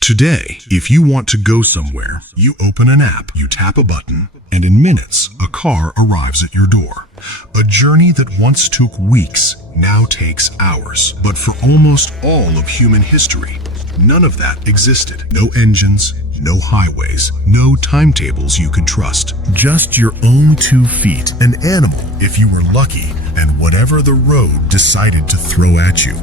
Today, if you want to go somewhere, you open an app, you tap a button, and in minutes, a car arrives at your door. A journey that once took weeks now takes hours. But for almost all of human history, none of that existed. No engines, no highways, no timetables you could trust. Just your own 2 feet, an animal if you were lucky, and whatever the road decided to throw at you.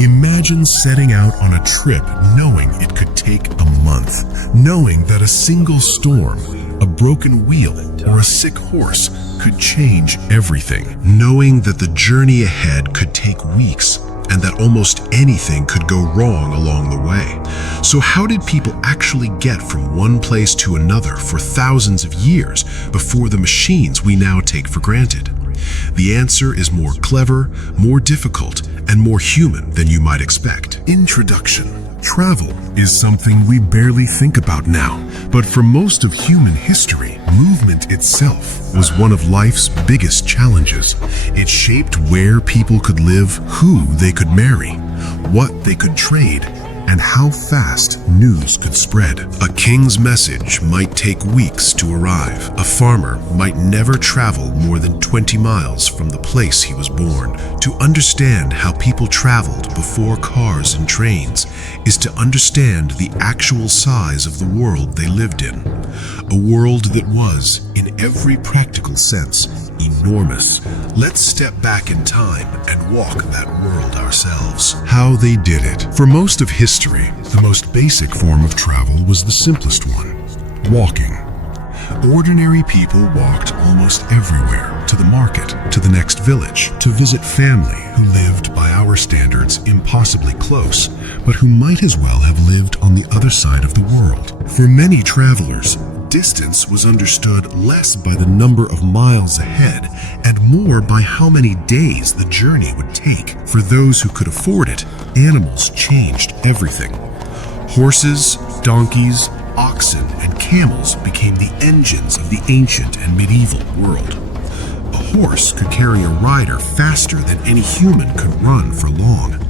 Imagine setting out on a trip knowing it could take a month, knowing that a single storm, a broken wheel, or a sick horse could change everything, knowing that the journey ahead could take weeks and that almost anything could go wrong along the way. So how did people actually get from one place to another for thousands of years before the machines we now take for granted? The answer is more clever, more difficult, and more human than you might expect. Introduction. Travel is something we barely think about now, but for most of human history, movement itself was one of life's biggest challenges. It shaped where people could live, who they could marry, what they could trade, and how fast news could spread. A king's message might take weeks to arrive. A farmer might never travel more than 20 miles from the place he was born. To understand how people traveled before cars and trains is to understand the actual size of the world they lived in. A world that was, in every practical sense, enormous. Let's step back in time and walk that world ourselves. How they did it. For most of history, the most basic form of travel was the simplest one: walking. Ordinary people walked almost everywhere, to the market, to the next village, to visit family who lived by our standards impossibly close, but who might as well have lived on the other side of the world. For many travelers, distance was understood less by the number of miles ahead and more by how many days the journey would take. For those who could afford it, animals changed everything. Horses, donkeys, oxen, and camels became the engines of the ancient and medieval world. A horse could carry a rider faster than any human could run for long.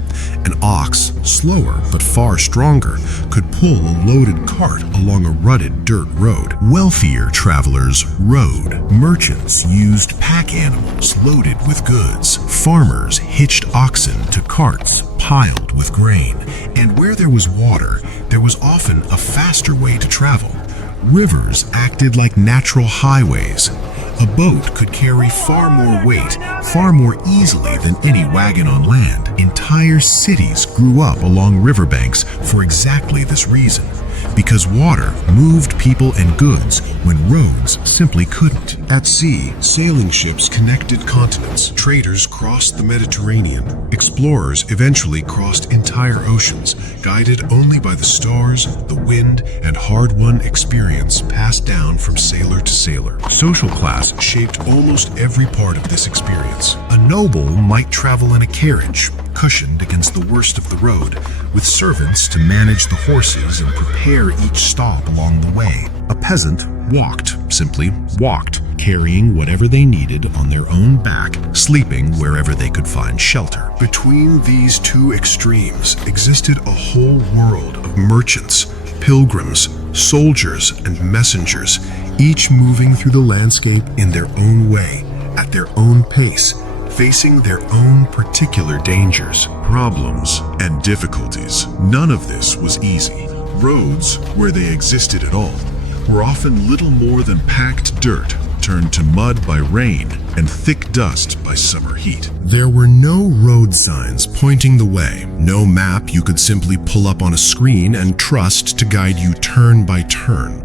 An ox, slower but far stronger, could pull a loaded cart along a rutted dirt road. Wealthier travelers rode. Merchants used pack animals loaded with goods. Farmers hitched oxen to carts piled with grain. And where there was water, there was often a faster way to travel. Rivers acted like natural highways. A boat could carry far more weight, far more easily than any wagon on land. Entire cities grew up along riverbanks for exactly this reason, because water moved people and goods when roads simply couldn't. At sea, sailing ships connected continents. Traders crossed the Mediterranean. Explorers eventually crossed entire oceans, guided only by the stars, the wind, and hard-won experience passed down from sailor to sailor. Social class shaped almost every part of this experience. A noble might travel in a carriage, cushioned against the worst of the road, with servants to manage the horses and prepare each stop along the way. A peasant simply walked, carrying whatever they needed on their own back, sleeping wherever they could find shelter. Between these two extremes existed a whole world of merchants, pilgrims, soldiers, and messengers, each moving through the landscape in their own way, at their own pace, facing their own particular dangers, problems, and difficulties. None of this was easy. Roads, where they existed at all, were often little more than packed dirt, turned to mud by rain and thick dust by summer heat. There were no road signs pointing the way, no map you could simply pull up on a screen and trust to guide you turn by turn.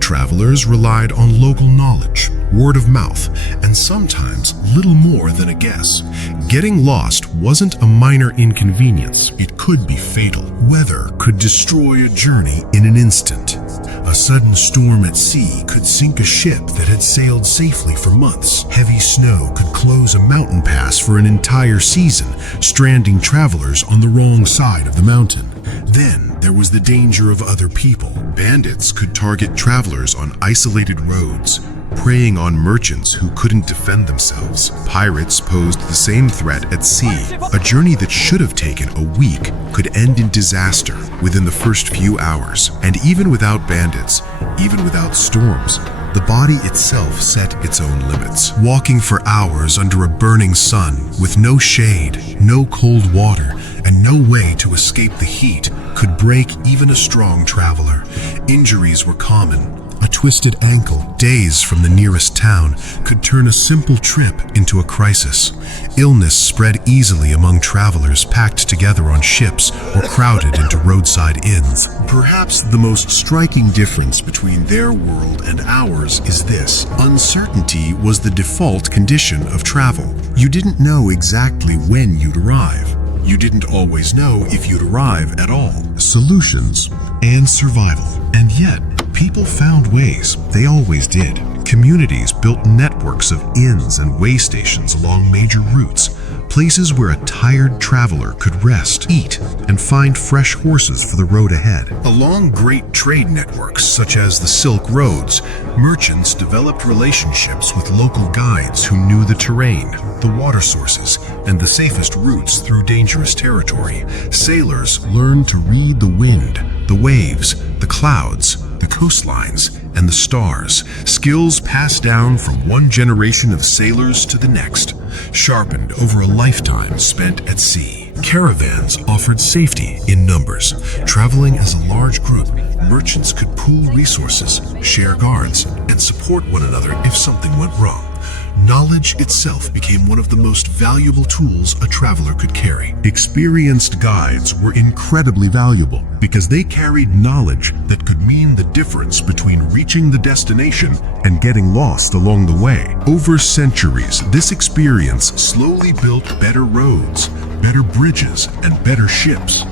Travelers relied on local knowledge, word of mouth, and sometimes little more than a guess. Getting lost wasn't a minor inconvenience. It could be fatal. Weather could destroy a journey in an instant. A sudden storm at sea could sink a ship that had sailed safely for months. Heavy snow could close a mountain pass for an entire season, stranding travelers on the wrong side of the mountain. Then there was the danger of other people. Bandits could target travelers on isolated roads, preying on merchants who couldn't defend themselves. Pirates posed the same threat at sea. A journey that should have taken a week could end in disaster within the first few hours. And even without bandits, even without storms, the body itself set its own limits. Walking for hours under a burning sun with no shade, no cold water, and no way to escape the heat could break even a strong traveler. Injuries were common. A twisted ankle, days from the nearest town, could turn a simple trip into a crisis. Illness spread easily among travelers packed together on ships or crowded into roadside inns. Perhaps the most striking difference between their world and ours is this: uncertainty was the default condition of travel. You didn't know exactly when you'd arrive. You didn't always know if you'd arrive at all. Solutions and survival. And yet, people found ways. They always did. Communities built networks of inns and way stations along major routes, places where a tired traveler could rest, eat, and find fresh horses for the road ahead. Along great trade networks such as the Silk Roads, merchants developed relationships with local guides who knew the terrain, the water sources, and the safest routes through dangerous territory. Sailors learned to read the wind, the waves, the clouds, the coastlines, and the stars, skills passed down from one generation of sailors to the next, sharpened over a lifetime spent at sea. Caravans offered safety in numbers. Traveling as a large group, merchants could pool resources, share guards, and support one another if something went wrong. Knowledge itself became one of the most valuable tools a traveler could carry. Experienced guides were incredibly valuable because they carried knowledge that could mean the difference between reaching the destination and getting lost along the way. Over centuries, this experience slowly built better roads, better bridges, and better ships.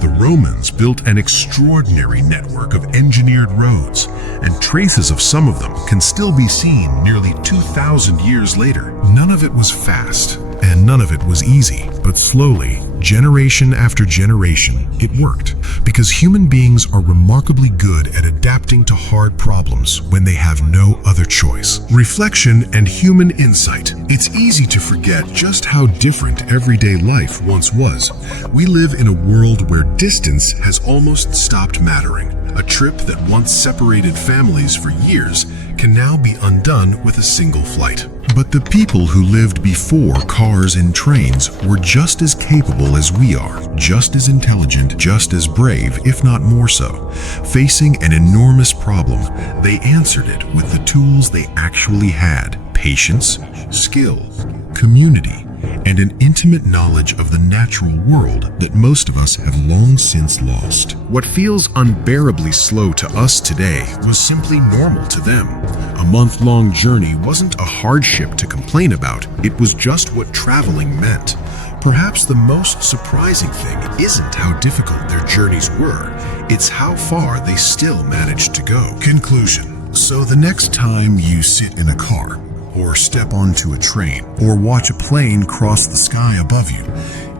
The Romans built an extraordinary network of engineered roads, and traces of some of them can still be seen nearly 2,000 years later. None of it was fast, and none of it was easy, but slowly, generation after generation, it worked. Because human beings are remarkably good at adapting to hard problems when they have no other choice. Reflection and human insight. It's easy to forget just how different everyday life once was. We live in a world where distance has almost stopped mattering. A trip that once separated families for years can now be undone with a single flight. But the people who lived before cars and trains were just as capable as we are, just as intelligent, just as brave, if not more so. Facing an enormous problem, they answered it with the tools they actually had: patience, skill, community, and an intimate knowledge of the natural world that most of us have long since lost. What feels unbearably slow to us today was simply normal to them. A month-long journey wasn't a hardship to complain about, it was just what traveling meant. Perhaps the most surprising thing isn't how difficult their journeys were, it's how far they still managed to go. Conclusion. So the next time you sit in a car, or step onto a train, or watch a plane cross the sky above you,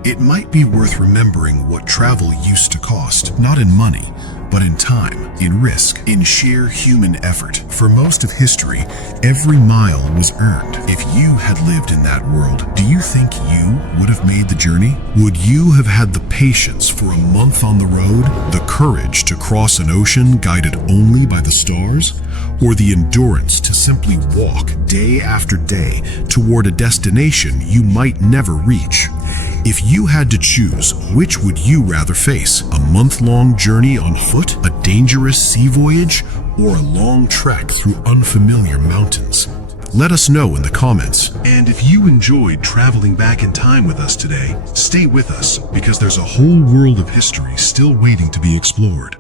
it might be worth remembering what travel used to cost, not in money, but in time, in risk, in sheer human effort. For most of history, every mile was earned. If you had lived in that world, do you think you would have made the journey? Would you have had the patience for a month on the road, the courage to cross an ocean guided only by the stars, or the endurance to simply walk day after day toward a destination you might never reach? If you had to choose, which would you rather face? A month-long journey on foot, a dangerous sea voyage, or a long trek through unfamiliar mountains? Let us know in the comments. And if you enjoyed traveling back in time with us today, stay with us because there's a whole world of history still waiting to be explored.